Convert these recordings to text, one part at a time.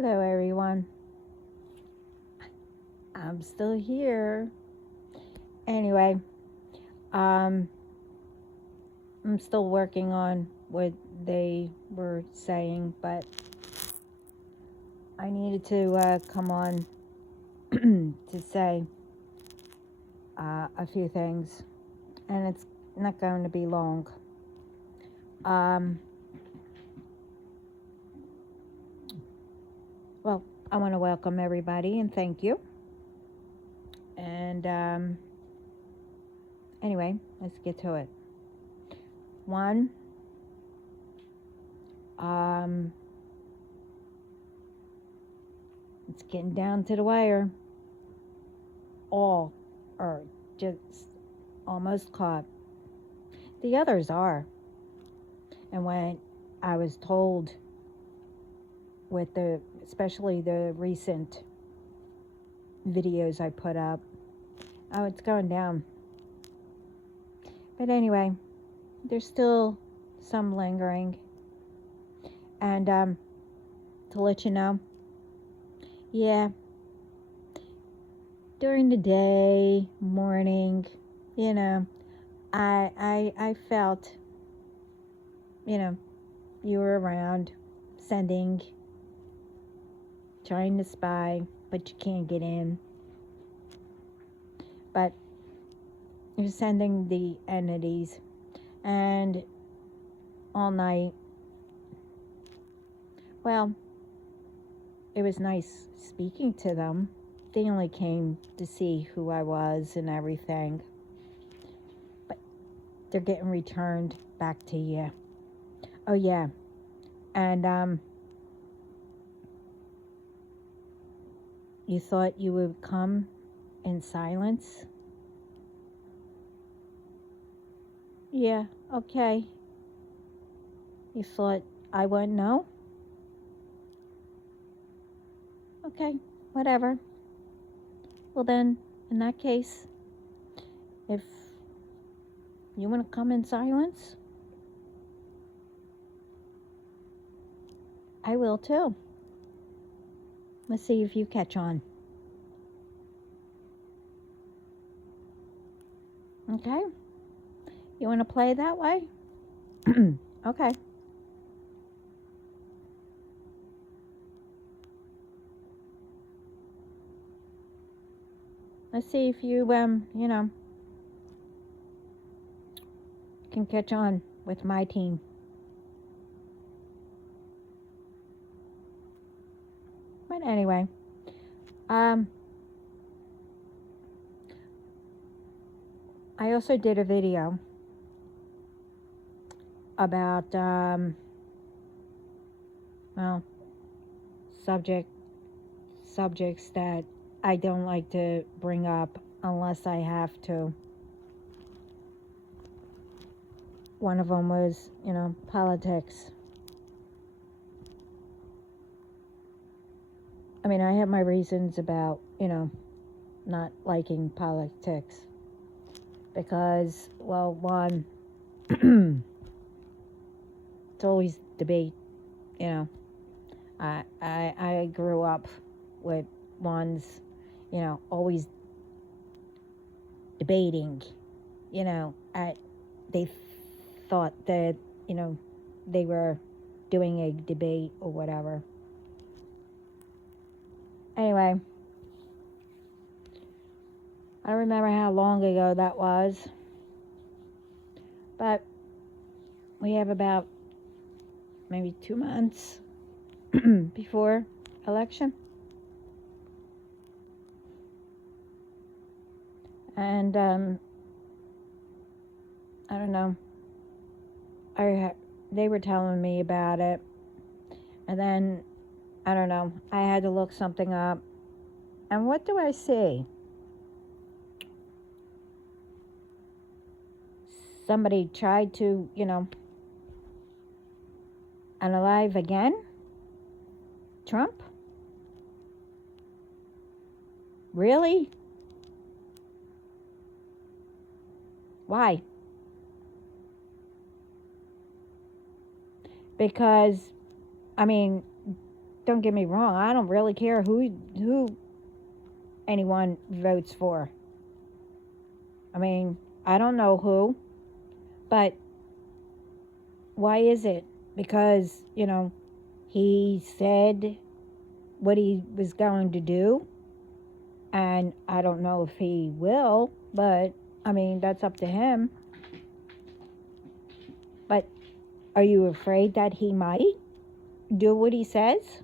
Hello, everyone. I'm still here. Anyway, um, I'm still working on what they were saying, but I needed to come on to say a few things, and it's not going to be long. Well, I want to welcome everybody and thank you. And anyway, let's get to it. One, it's getting down to the wire. All are just almost caught. The others are. And when I was told with especially the recent videos I put up, oh, it's going down. But anyway, there's still some lingering. And to let you know, yeah, during the day, morning, I felt, you were around, trying to spy, but you can't get in. But you're sending the entities, and all night, well, it was nice speaking to them. They only came to see who I was and everything. But they're getting returned back to you. Oh, yeah. And, you thought you would come in silence? Yeah, okay. You thought I wouldn't know? Okay, whatever. Well then, in that case, if you want to come in silence, I will too. Let's see if you catch on. Okay? You want to play that way? Okay. Let's see if you, can catch on with my team. But anyway, I also did a video about, subjects that I don't like to bring up unless I have to. One of them was, politics. I mean, I have my reasons about, not liking politics. Because, well, one, it's always debate, I grew up with ones, always debating, they thought that, they were doing a debate or whatever. Anyway, I don't remember how long ago that was, but we have about maybe 2 months before election. And I don't know. They were telling me about it, and then I don't know. I had to look something up, and what do I see? Somebody tried to, unalive again? Trump? Really? Why? Because, I mean, don't get me wrong, I don't really care who anyone votes for. I mean, I don't know who, but why is it? Because, he said what he was going to do, and I don't know if he will, but I mean, that's up to him. But are you afraid that he might do what he says?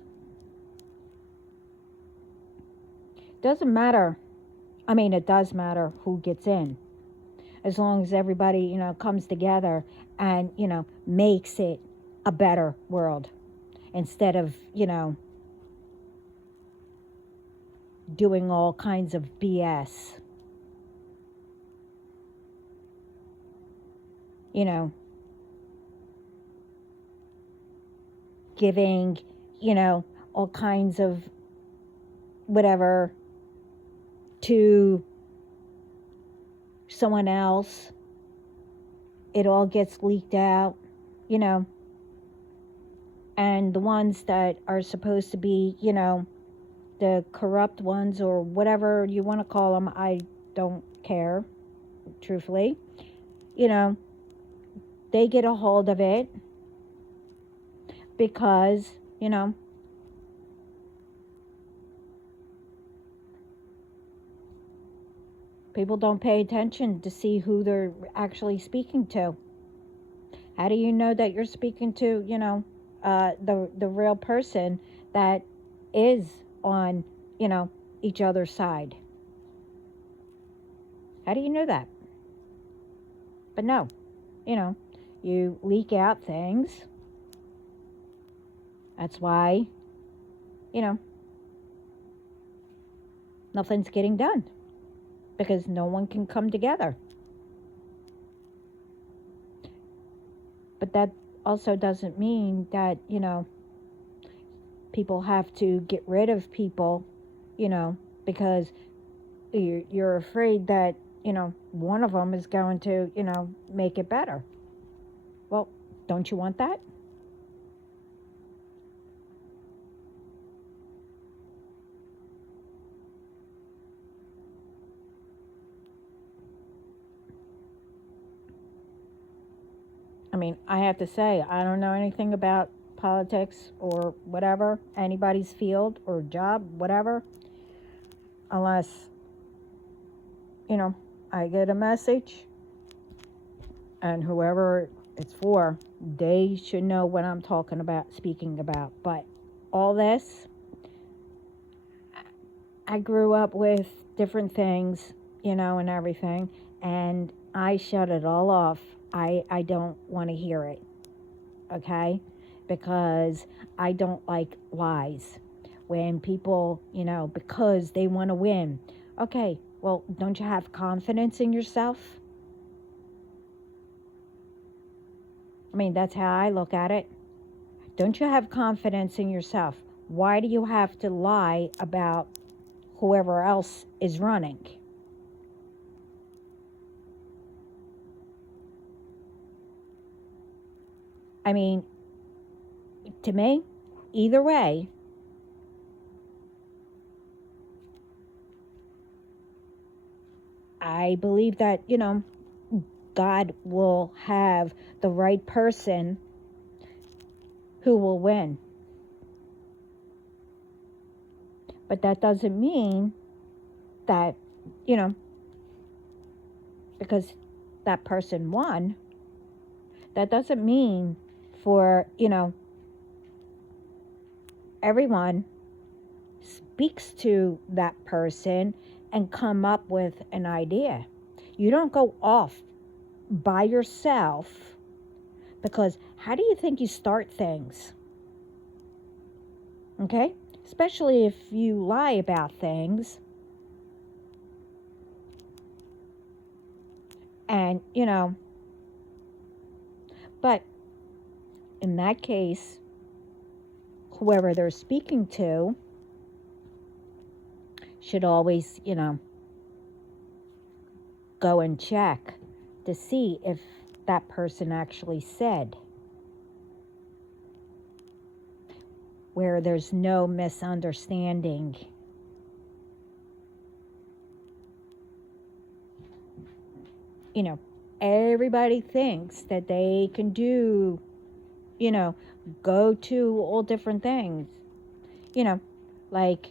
Doesn't matter. I mean, it does matter who gets in, as long as everybody, comes together and, makes it a better world instead of, doing all kinds of BS. Giving, all kinds of whatever to someone else. It all gets leaked out, and the ones that are supposed to be, the corrupt ones or whatever you want to call them, I don't care, truthfully. They get a hold of it because, people don't pay attention to see who they're actually speaking to. How do you know that you're speaking to, the real person that is on, each other's side? How do you know that? But no, you leak out things. That's why, nothing's getting done, because no one can come together. But that also doesn't mean that, people have to get rid of people, because you're afraid that, one of them is going to, make it better. Well, don't you want that? I mean, I have to say, I don't know anything about politics or whatever, anybody's field or job, whatever, unless, I get a message, and whoever it's for, they should know what I'm talking about, speaking about. But all this, I grew up with different things, and everything, and I shut it all off. I don't want to hear it, okay? Because I don't like lies. When people, because they want to win. Okay, well, don't you have confidence in yourself? I mean, that's how I look at it. Don't you have confidence in yourself? Why do you have to lie about whoever else is running? I mean, to me, either way, I believe that, God will have the right person who will win. But that doesn't mean that, because that person won, that doesn't mean for, everyone speaks to that person and come up with an idea. You don't go off by yourself, because how do you think you start things? Okay? Especially if you lie about things. And, but in that case, whoever they're speaking to should always, go and check to see if that person actually said. where there's no misunderstanding. You know, everybody thinks that they can do, you know, go to all different things. You know, like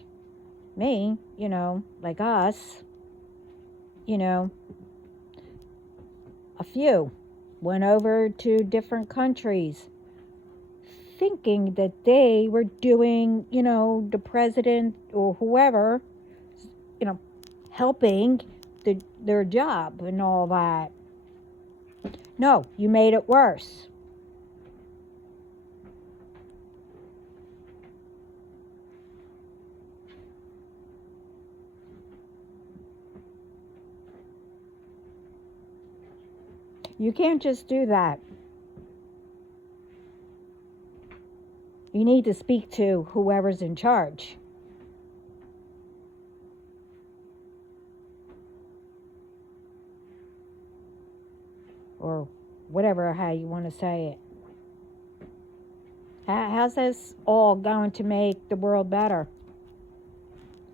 me, you know, like us, you know, a few went over to different countries thinking that they were doing, you know, the president or whoever, you know, helping their job and all that. No, you made it worse. You can't just do that. You need to speak to whoever's in charge. Or whatever, how you want to say it. How's this all going to make the world better?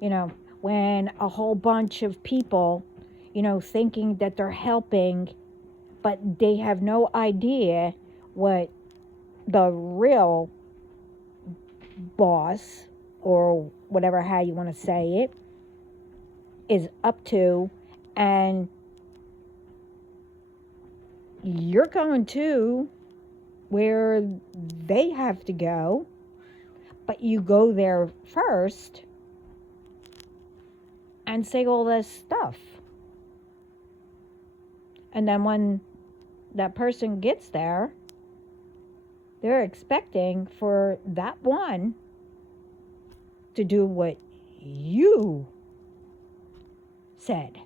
You know, when a whole bunch of people, you know, thinking that they're helping, but they have no idea what the real boss, or whatever, how you want to say it, is up to, and you're going to where they have to go, but you go there first and say all this stuff. And then when that person gets there, they're expecting for that one to do what you said,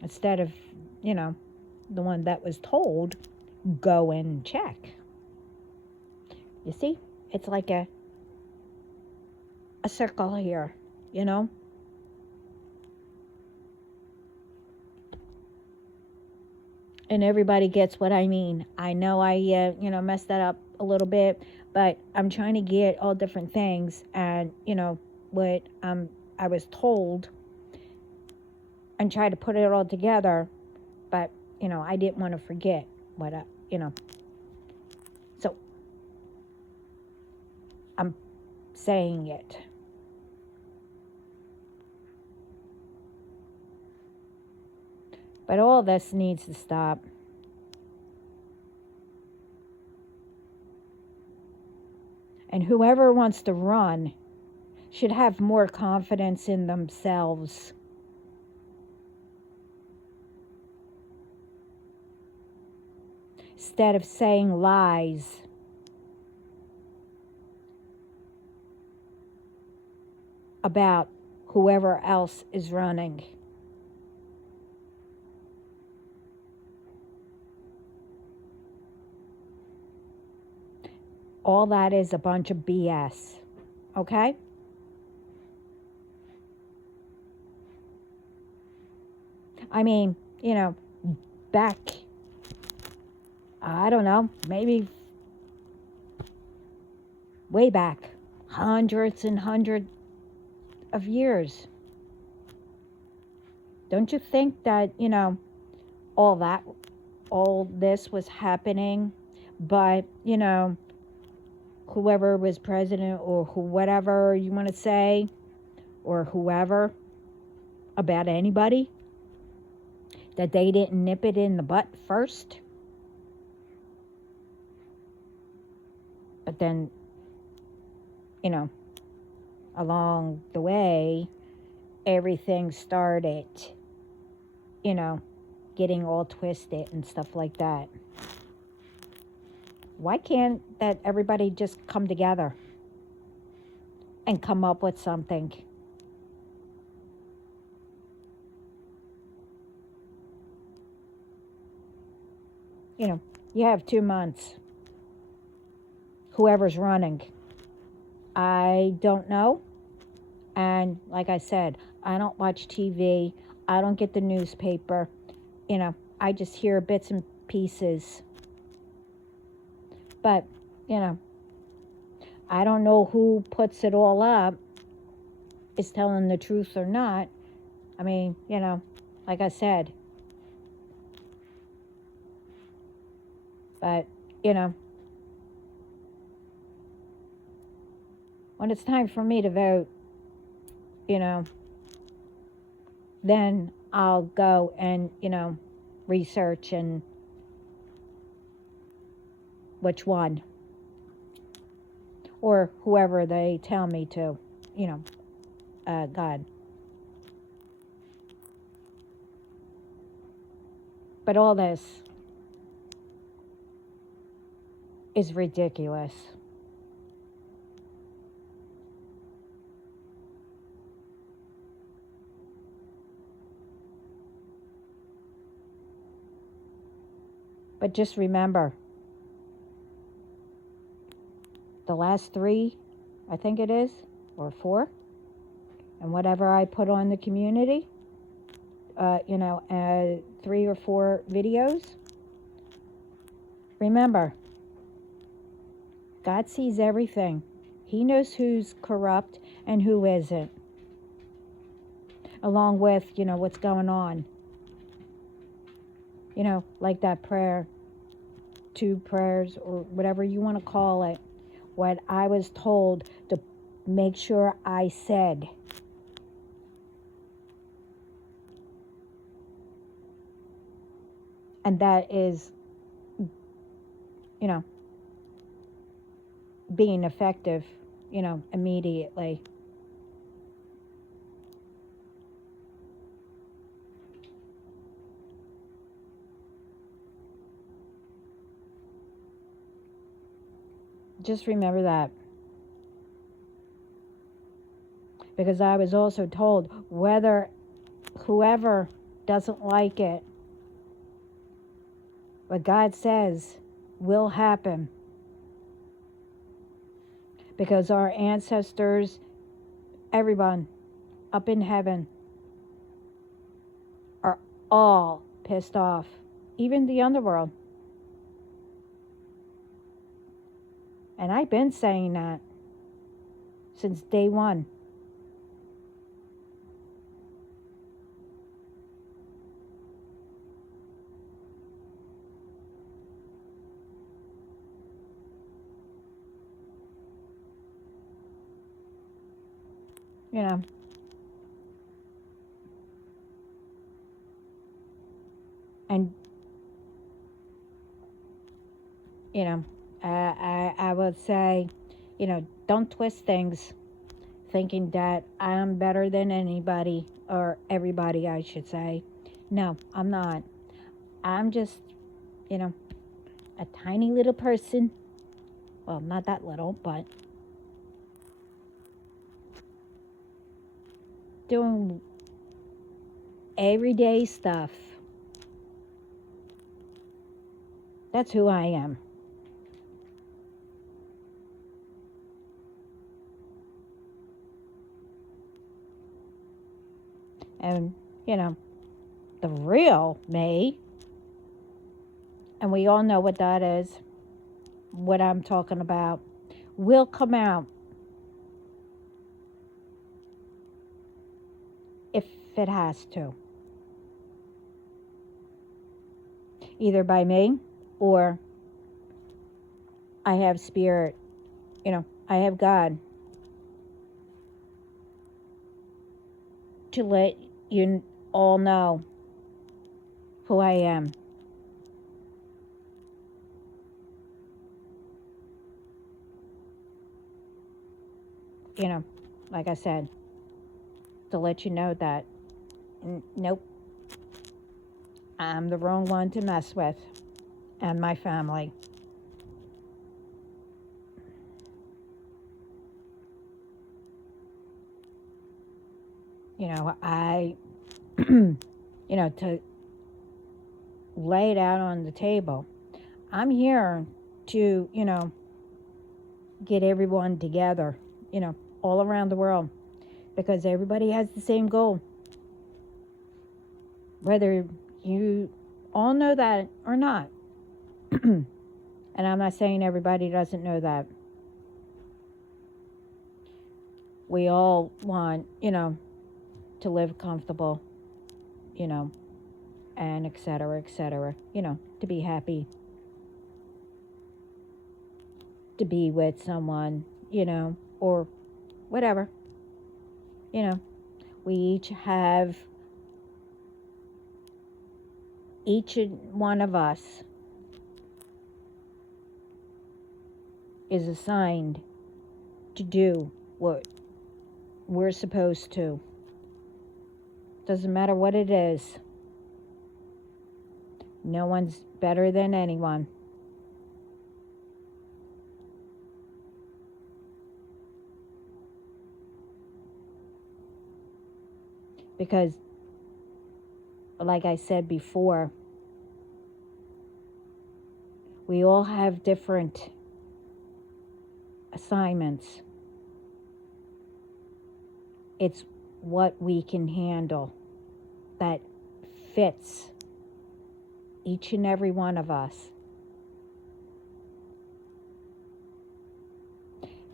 instead of, you know, the one that was told, go and check. You see, it's like a circle here, you know. And everybody gets what I mean. I know I, you know, messed that up a little bit, but I'm trying to get all different things, and, you know, what I was told, and try to put it all together, but, you know, I didn't want to forget what, you know. So I'm saying it. But all this needs to stop. And whoever wants to run should have more confidence in themselves. Instead of saying lies. About whoever else is running. All that is a bunch of BS. Okay? I mean, you know, back, I don't know, maybe way back, hundreds and hundreds of years. Don't you think that, you know, all this was happening, but, you know, whoever was president, or whatever you want to say, or whoever, about anybody, that they didn't nip it in the butt first? But then, you know, along the way, everything started, you know, getting all twisted and stuff like that. Why can't that everybody just come together and come up with something? You know, you have 2 months. Whoever's running, I don't know. And like I said, I don't watch TV. I don't get the newspaper. You know, I just hear bits and pieces. But, you know, I don't know who puts it all up, is telling the truth or not. I mean, like I said, but, when it's time for me to vote, then I'll go and, research and which one, or whoever they tell me to, God. But all this is ridiculous. But just remember, the last 3, I think it is, or 4, and whatever I put on the community, 3 or 4 videos, remember, God sees everything. He knows who's corrupt and who isn't, along with, what's going on. Like that prayer, 2 prayers, or whatever you want to call it, what I was told to make sure I said. And that is, being effective, immediately. Just remember that. Because I was also told whoever doesn't like it, what God says will happen. Because our ancestors, everyone up in heaven, are all pissed off. Even the underworld. And I've been saying that since day one. And, I would say, don't twist things thinking that I'm better than anybody, or everybody, I should say. No, I'm not. I'm just, a tiny little person. Well, not that little, but doing everyday stuff. That's who I am. And, the real me, and we all know what that is, what I'm talking about, will come out if it has to. Either by me, or I have spirit, I have God to let you all know who I am. Like I said, to let you know that, nope, I'm the wrong one to mess with, and my family. I, to lay it out on the table. I'm here to, get everyone together, all around the world, because everybody has the same goal. Whether you all know that or not. And I'm not saying everybody doesn't know that. we all want, to live comfortable, and et cetera, to be happy, to be with someone, or whatever. We each one of us is assigned to do what we're supposed to. Doesn't matter what it is. No one's better than anyone. Because, like I said before, we all have different assignments. It's what we can handle that fits each and every one of us.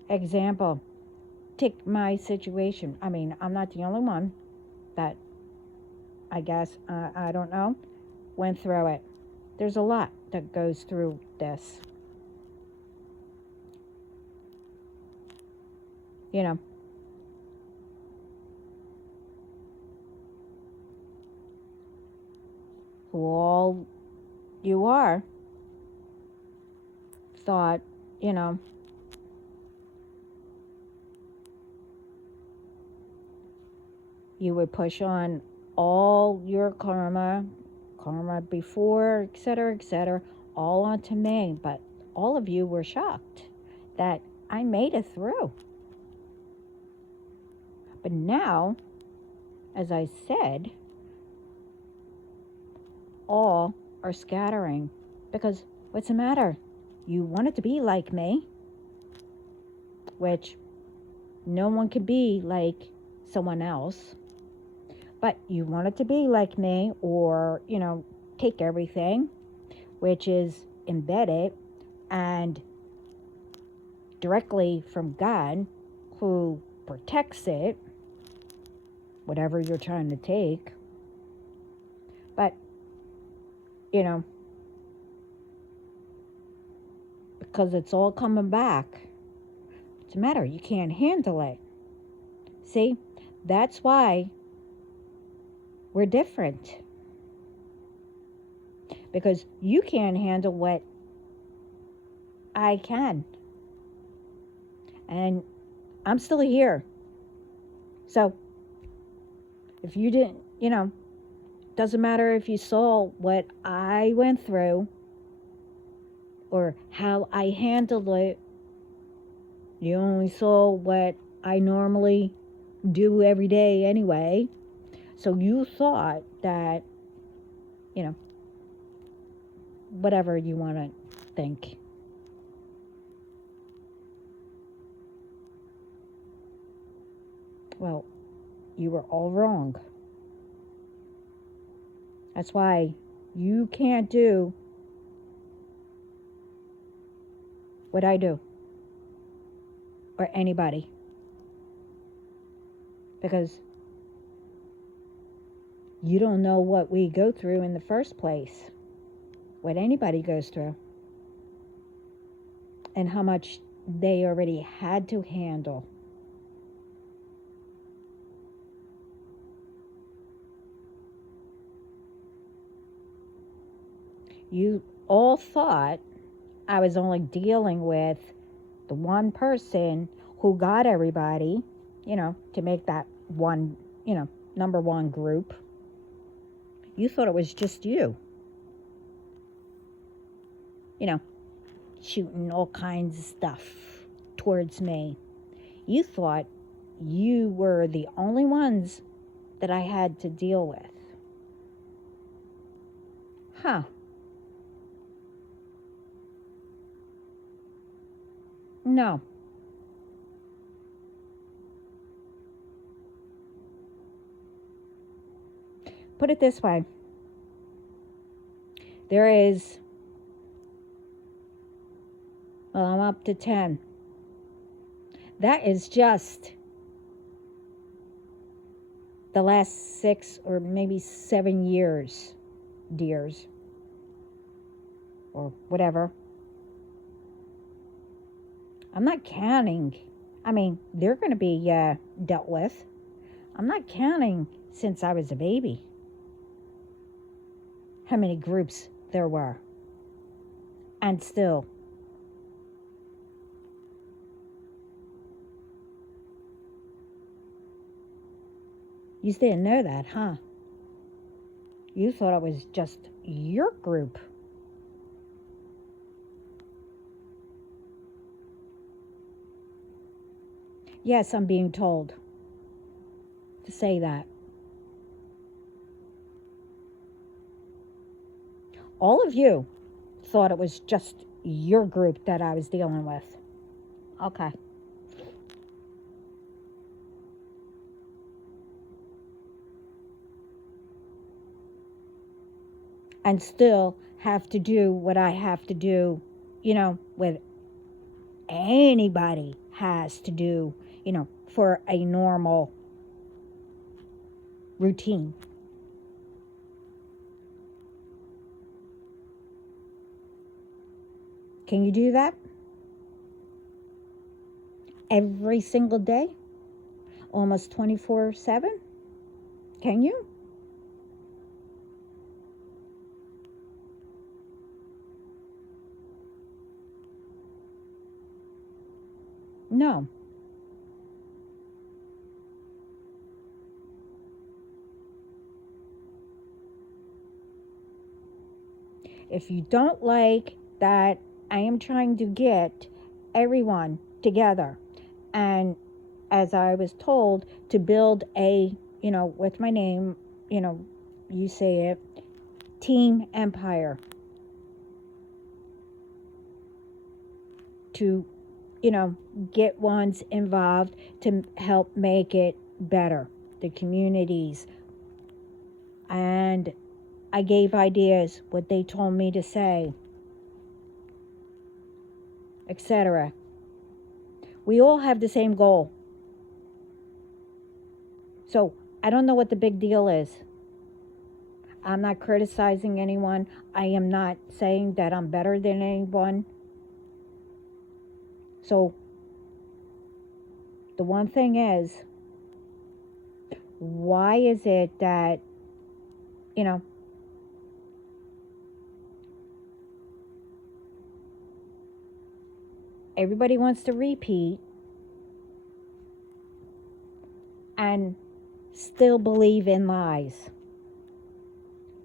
Example, take my situation. I mean, I'm not the only one that, I guess, I don't know, went through it. There's a lot that goes through this. Who all you are, thought, you would push on all your karma before, et cetera, all onto me. But all of you were shocked that I made it through. But now, as I said, all are scattering. Because what's the matter? You wanted to be like me, which no one can be like someone else. But you wanted to be like me, or, take everything, which is embedded and directly from God, who protects it, whatever you're trying to take. But, because it's all coming back, what's the matter? You can't handle it. See, that's why we're different. Because you can't handle what I can. And I'm still here. So, if you didn't, doesn't matter if you saw what I went through or how I handled it. You only saw what I normally do every day anyway. So you thought that, whatever you want to think. Well, you were all wrong. That's why you can't do what I do, or anybody. Because you don't know what we go through in the first place, what anybody goes through, and how much they already had to handle. You all thought I was only dealing with the one person who got everybody, to make that one, number one group. You thought it was just you. Shooting all kinds of stuff towards me. You thought you were the only ones that I had to deal with. Huh. No. Put it this way. There is, well, I'm up to 10. That is just the last 6 or maybe 7 years, dears, or whatever. I'm not counting. I mean, they're going to be dealt with. I'm not counting since I was a baby how many groups there were. And still, you didn't know that, huh? You thought it was just your group. Yes, I'm being told to say that. All of you thought it was just your group that I was dealing with. Okay. And still have to do what I have to do, with anybody has to do, for a normal routine. Can you do that? Every single day? Almost 24/7? Can you? No. If you don't like that, I am trying to get everyone together. And as I was told, to build a, with my name, you say it, team empire. To, get ones involved to help make it better, the communities. And I gave ideas, what they told me to say, etc. We all have the same goal. So I don't know what the big deal is. I'm not criticizing anyone. I am not saying that I'm better than anyone. So the one thing is, why is it that, everybody wants to repeat and still believe in lies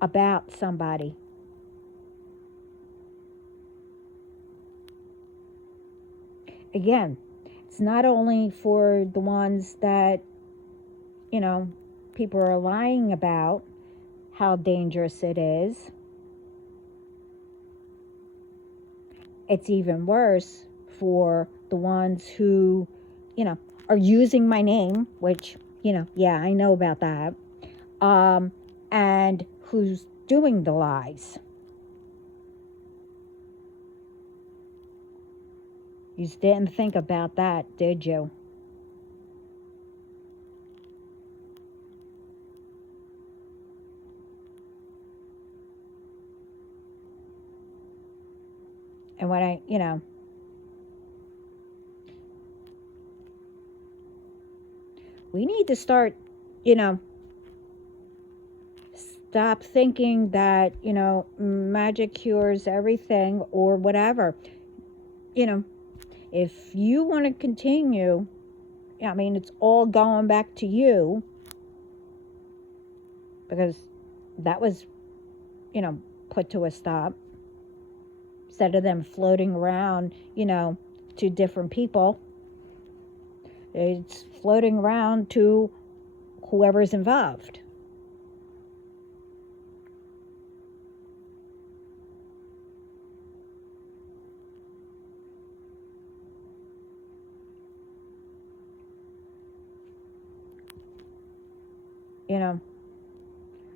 about somebody? Again, it's not only for the ones that, people are lying about how dangerous it is. It's even worse for the ones who, are using my name, which, yeah, I know about that, and who's doing the lies. You didn't think about that, did you? And when I, we need to start, stop thinking that, magic cures everything or whatever. If you want to continue, I mean, it's all going back to you, because that was, put to a stop. Instead of them floating around, to different people, it's floating around to whoever's involved.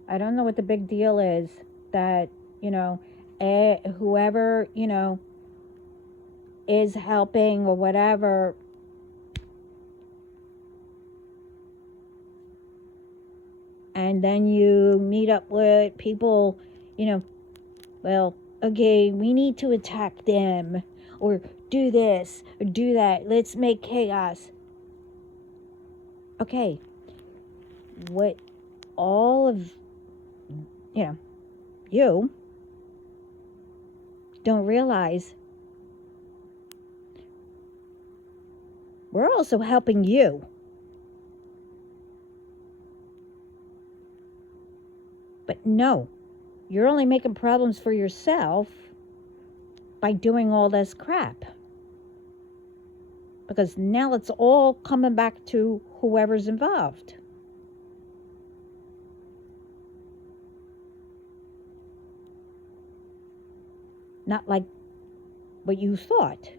I don't know what the big deal is that, whoever, is helping or whatever, and then you meet up with people, well, okay, we need to attack them, or do this, or do that. Let's make chaos. Okay, what all of, you don't realize, we're also helping you. But no, you're only making problems for yourself by doing all this crap. Because now it's all coming back to whoever's involved. Not like what you thought.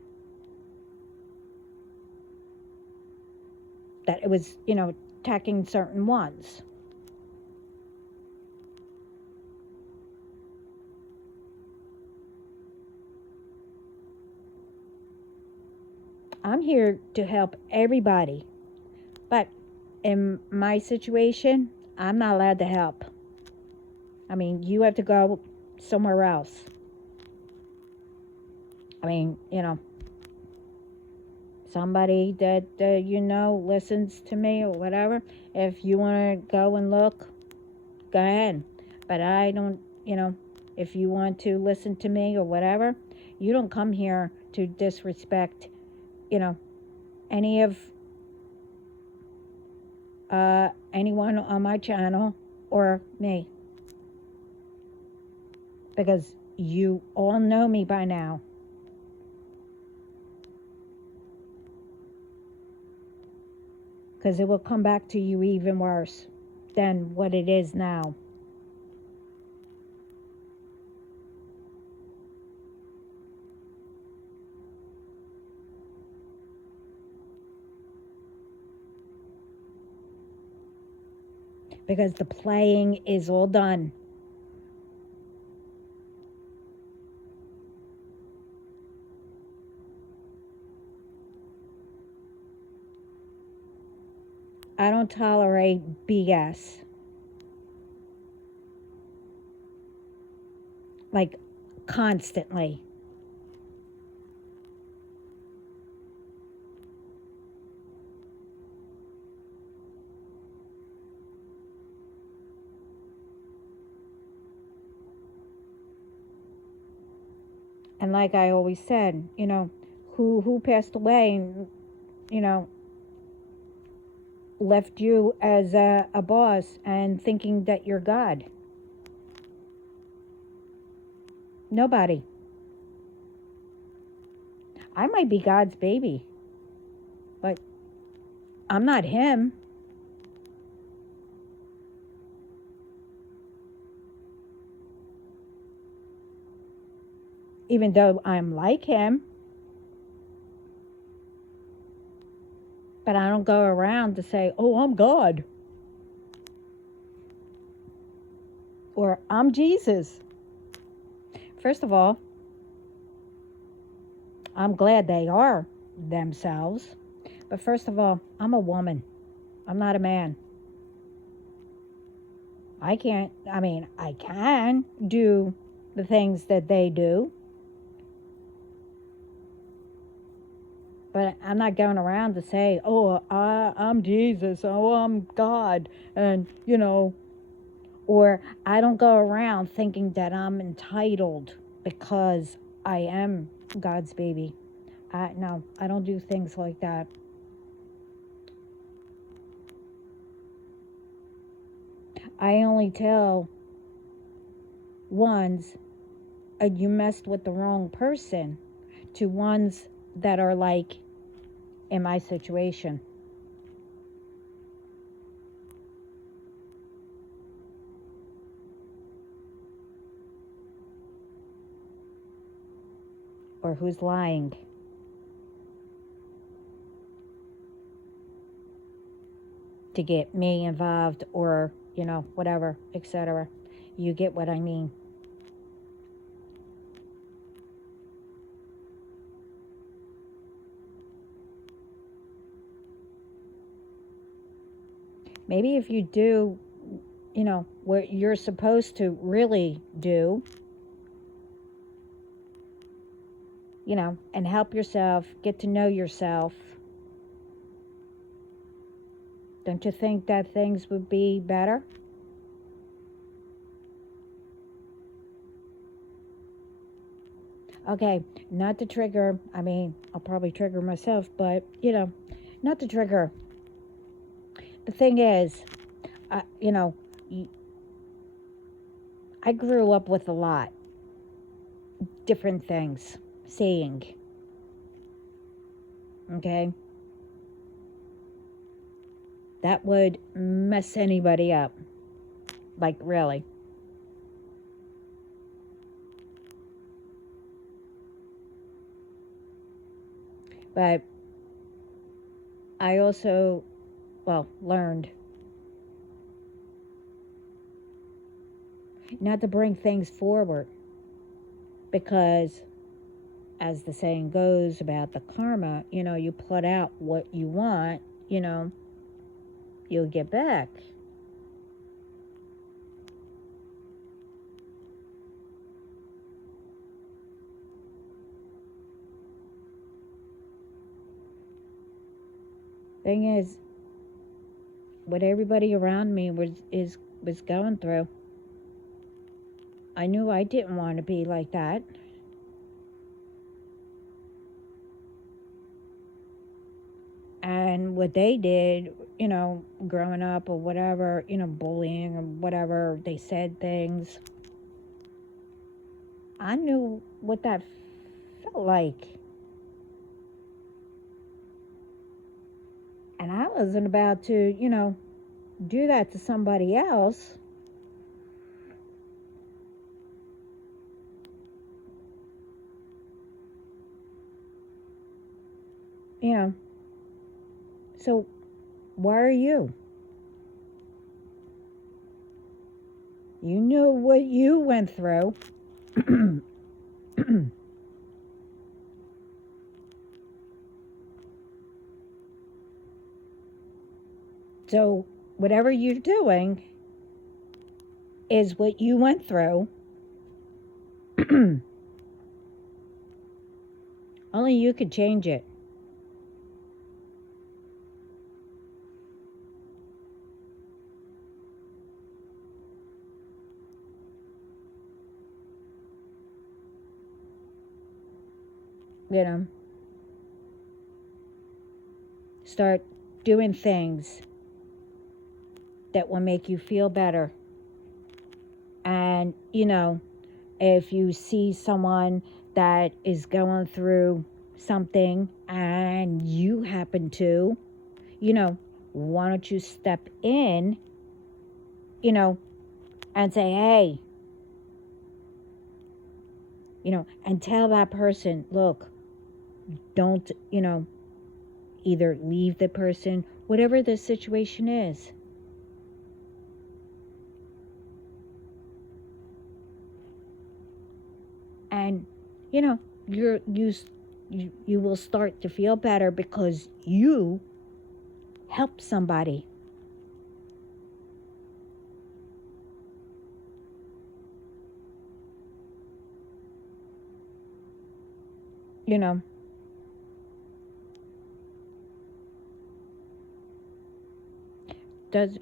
That it was, attacking certain ones. I'm here to help everybody. But in my situation, I'm not allowed to help. I mean, you have to go somewhere else. I mean, somebody that, listens to me or whatever. If you want to go and look, go ahead. But I don't, if you want to listen to me or whatever, you don't come here to disrespect, any of anyone on my channel or me. Because you all know me by now. Because it will come back to you even worse than what it is now. Because the playing is all done. I don't tolerate BS. Like, constantly. And like I always said, who passed away and, left you as a boss and thinking that you're God? Nobody. I might be God's baby, but I'm not him. Even though I'm like him. But I don't go around to say, oh, I'm God. Or I'm Jesus. First of all, I'm glad they are themselves. But first of all, I'm a woman. I'm not a man. I can do the things that they do. But I'm not going around to say, oh, I'm Jesus, oh, I'm God, and, or I don't go around thinking that I'm entitled because I am God's baby. No, I don't do things like that. I only tell ones, you messed with the wrong person, to ones that are like in my situation. Or who's lying. To get me involved, or, whatever, etc. You get what I mean. Maybe if you do what you're supposed to really do, and help yourself, get to know yourself. Don't you think that things would be better? Okay, not to trigger, I'll probably trigger myself, but, not to trigger. The thing is, I grew up with a lot different things, seeing, okay? That would mess anybody up, like really. But I also, learned not to bring things forward because, as the saying goes about the karma, you put out what you want, you'll get back. Thing is, what everybody around me was going through, I knew I didn't want to be like that. And what they did, growing up or whatever, bullying or whatever, they said things. I knew what that felt like. And I wasn't about to, do that to somebody else. So why are you? You knew what you went through. So whatever you're doing is what you went through. Only you could change it. Start doing things that will make you feel better. And, if you see someone that is going through something and you happen to, why don't you step in, and say, hey, and tell that person, look, don't, either leave the person, whatever the situation is. And, you will start to feel better because you helped somebody.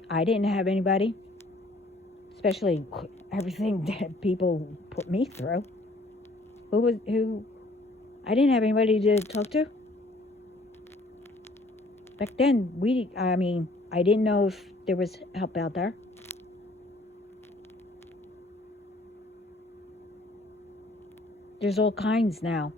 I didn't have anybody, especially everything that people put me through. I didn't have anybody to talk to. Back then, I didn't know if there was help out there. There's all kinds now.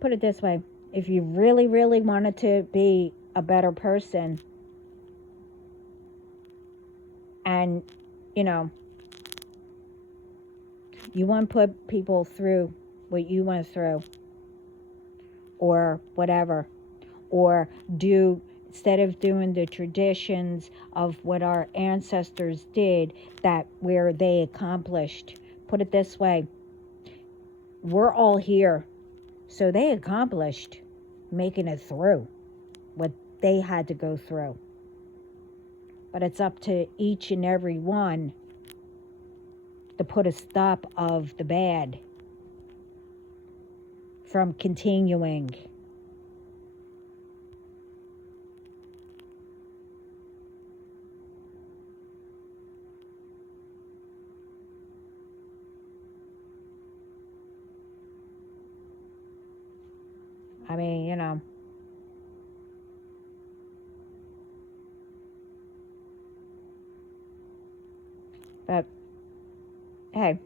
Put it this way, if you really, really wanted to be a better person and, you want to put people through what you went through or whatever, or do instead of doing the traditions of what our ancestors did, that where they accomplished. Put it this way, we're all here, so they accomplished making it through what they had to go through. But it's up to each and every one to put a stop of the bad from continuing. I mean, you know, but hey,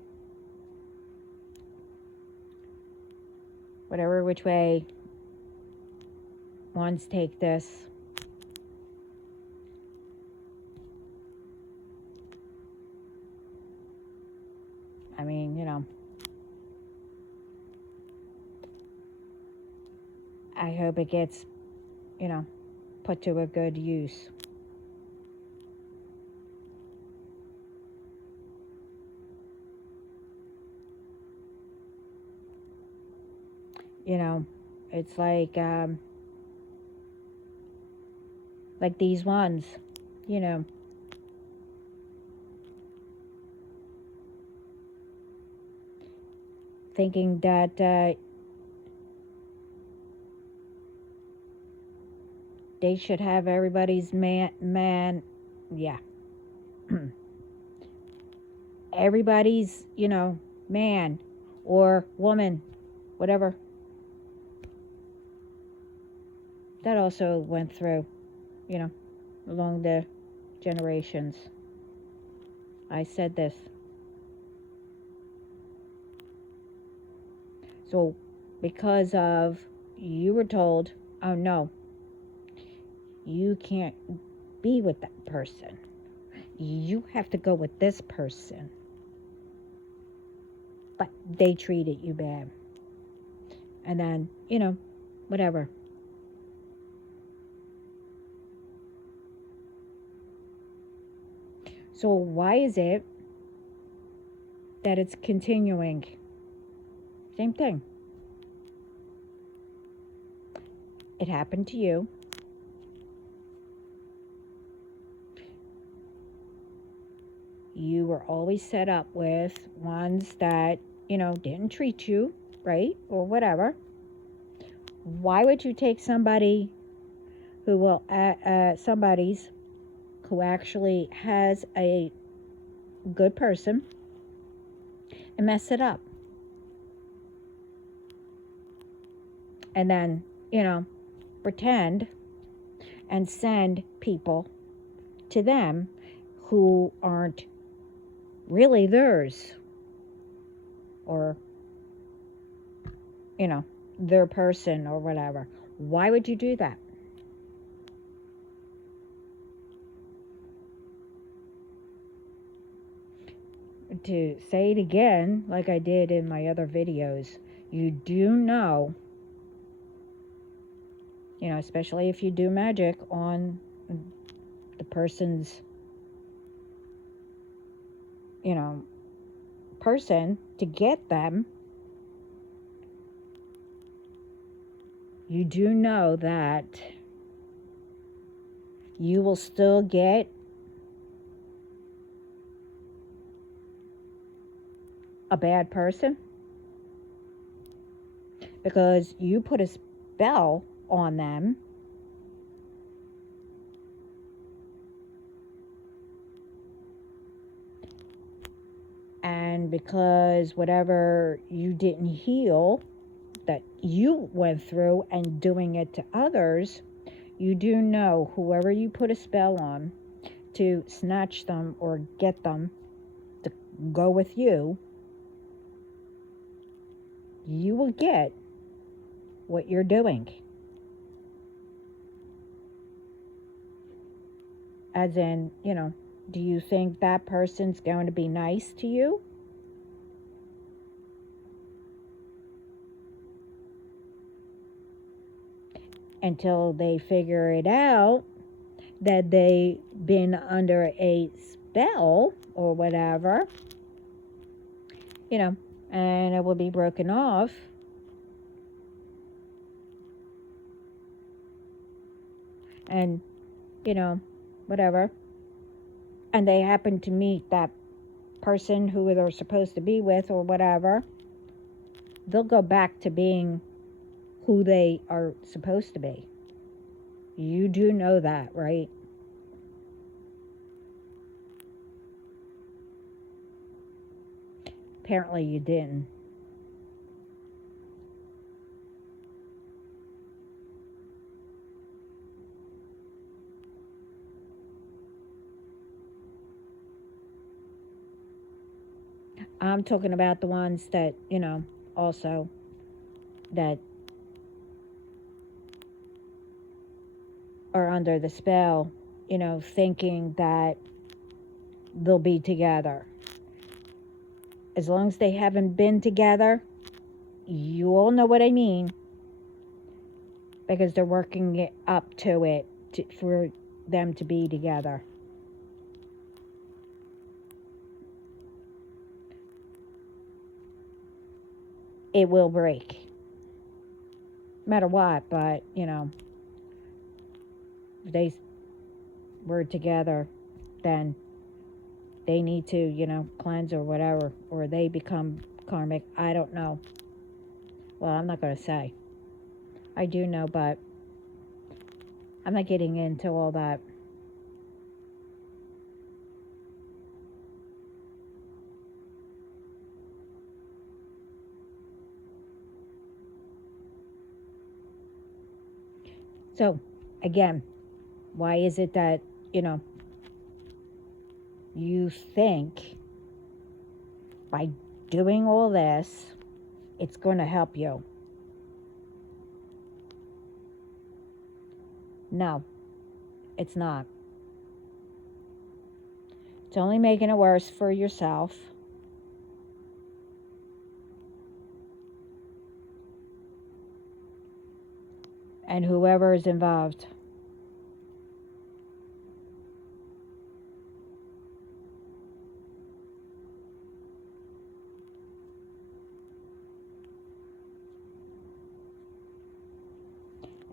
whatever which way ones take this, I mean, you know, I hope it gets, you know, put to a good use. You know, it's like these ones, you know, thinking that they should have everybody's man, yeah. Everybody's, you know, man or woman, whatever. That also went through, you know, along the generations. I said this. So, because of you were told, oh no, you can't be with that person. You have to go with this person. But they treated you bad. And then, you know, whatever. So why is it that it's continuing? Same thing. It happened to you. You were always set up with ones that, you know, didn't treat you right or whatever. Why would you take somebody who will, somebody's who actually has a good person and mess it up? And then, you know, pretend and send people to them who aren't really theirs, or, you know, their person or whatever. Why would you do that? To say it again, like I did in my other videos, you do know, you know, especially if you do magic on the person's, you know, person to get them, you do know that you will still get a bad person because you put a spell on them. And because whatever you didn't heal that you went through and doing it to others, you do know whoever you put a spell on to snatch them or get them to go with you, you will get what you're doing. As in, you know, do you think that person's going to be nice to you? until they figure it out that they've been under a spell or whatever, and it will be broken off. And, whatever. And they happen to meet that person who they're supposed to be with or whatever, they'll go back to being who they are supposed to be. You do know that, right? Apparently you didn't. I'm talking about the ones that, also that are under the spell, thinking that they'll be together. As long as they haven't been together, you all know what I mean, because they're working it up to it for them to be together. It will break. No matter what, but, if they were together, then they need to, cleanse or whatever, or they become karmic. I don't know. Well, I'm not going to say. I do know, but I'm not getting into all that. So, again, why is it that, you think by doing all this, it's going to help you? No, it's not. It's only making it worse for yourself. And whoever is involved.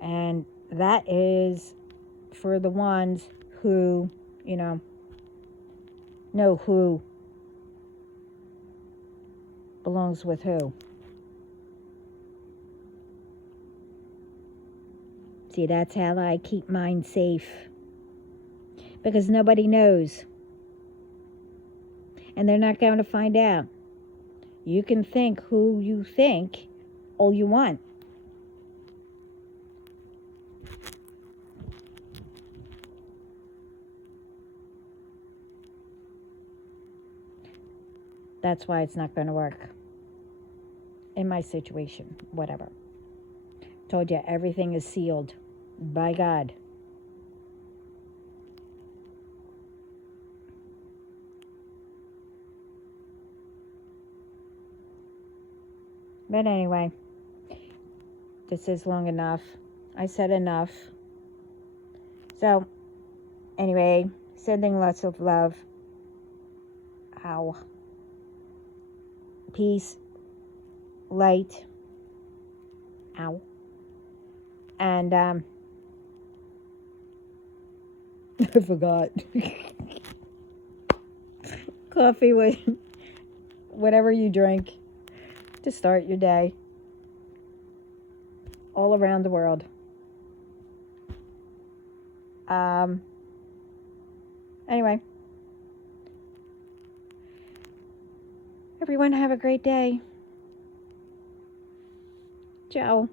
And that is for the ones who, know who belongs with who. See, that's how I keep mine safe. Because nobody knows. And they're not going to find out. You can think who you think all you want. That's why it's not going to work. In my situation, whatever. Told you, everything is sealed by God. But anyway, this is long enough. I said enough. So, anyway, sending lots of love. Ow. Peace. Light. Ow. And, I forgot. Coffee with whatever you drink to start your day. All around the world. Anyway. Everyone have a great day. Ciao.